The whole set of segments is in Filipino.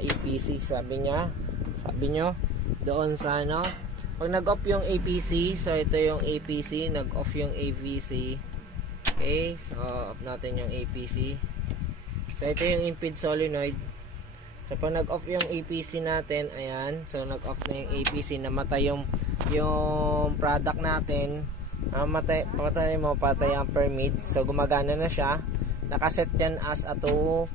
APC, sabi nyo doon sa ano, pag nag-off yung APC, so ito yung APC, nag-off yung AVC. Okay, so off natin yung APC. So ito yung impede solenoid. So pag nag-off yung APC natin, ayan, so nag-off na yung APC, namatay yung product natin. Patay ang permit. So gumagana na siya. Nakaset yan as a 20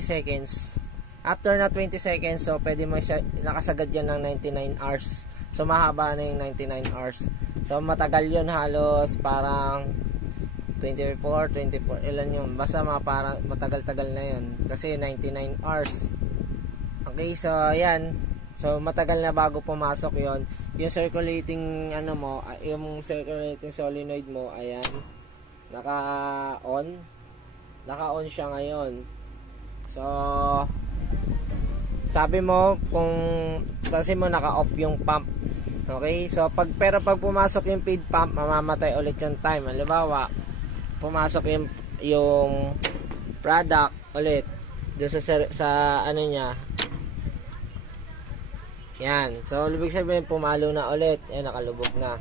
seconds. After na 20 seconds, so pwede mo siya, nakasagad yan ng 99 hours. So mahaba na yung 99 hours. So matagal yun, halos parang 24, ilan yun. Basta parang matagal-tagal na yun. Kasi 99 hours. Okay, so ayan. So matagal na bago pumasok yon. Yung circulating ano mo, yung circulating solenoid mo, ayan. Naka-on siya ngayon. So sabi mo kasi mo naka-off yung pump. Okay? So pero pag pumasok yung feed pump, mamamatay ulit yung time. Halimbawa, pumasok yung product ulit doon sa ano niya. Yan. So ibig sabihin pumalo na ulit. Yan, nakalubog na.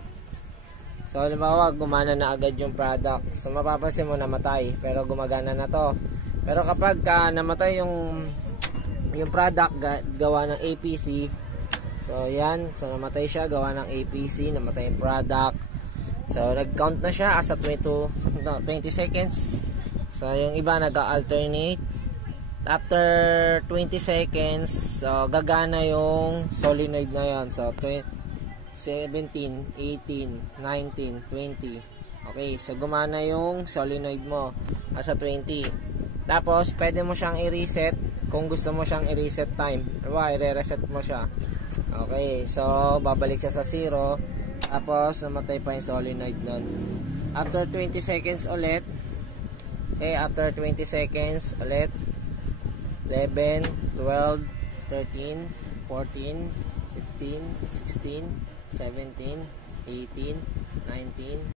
So halimbawa, gumana na agad yung product. So mapapansin mo namatay, pero gumagana na to. Pero kapag namatay yung product gawa ng APC, so yan, so namatay siya gawa ng APC, namatay yung product. So nag-count na siya as a 20 seconds. So yung iba nag-alternate. After 20 seconds, so gagana yung solenoid na yan. So 17, 18, 19, 20. Okay, so gumana yung solenoid mo as a 20. Tapos pwede mo siyang i-reset kung gusto mo siyang i-reset time. Diba, i-reset mo siya. Okay, so babalik siya sa 0. Tapos namatay pa yung solenoid nun. After 20 seconds ulit, okay, after 20 seconds ulit, 11, 12, 13, 14, 15, 16, 17, 18, 19,